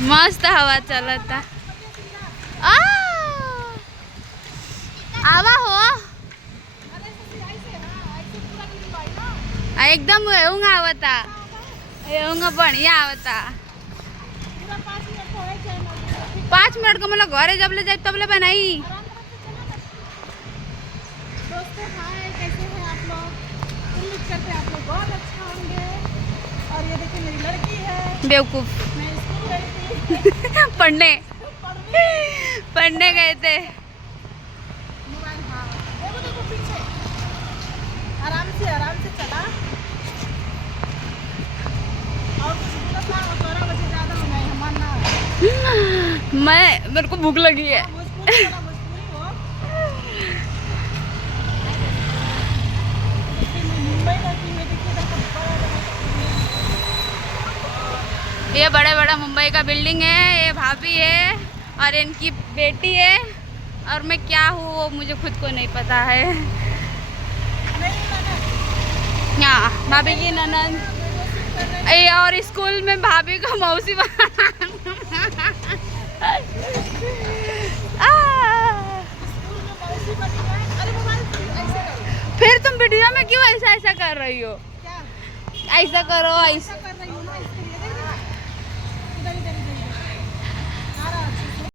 मस्त हवा चलता। आवा हो एकदम એવું આવતા એવું बढ़िया आवता। 5 मिनट को मतलब घरे जब ले जाए तब ले बनाई। दोस्तों हाय, कैसे हैं आप लोग? उम्मीद करते हैं आप लोग बहुत अच्छा होंगे। और ये देखिए मेरी लड़की है। बेवकूफ। मैं स्कूल गई थी पढ़ने गए थे। मोबाइल, हाँ देखो देखो पीछे, आराम से चला। और कुछ बोला था 12 बजे ज़्यादा हो गए हमारा। मेरे को भूख लगी है। भोजपुरी हो। मुंबई रहती है, देखिए ये बड़ा बड़ा मुंबई का बिल्डिंग है। ये भाभी है और इनकी बेटी है और मैं क्या हूँ वो मुझे खुद को नहीं पता है। यहाँ भाभी की ननद। और स्कूल में भाभी को मौसी फिर तुम वीडियो में क्यों ऐसा कर रही हो? ऐसा करो, ऐसा कर रही हूँ ना, इसके लिए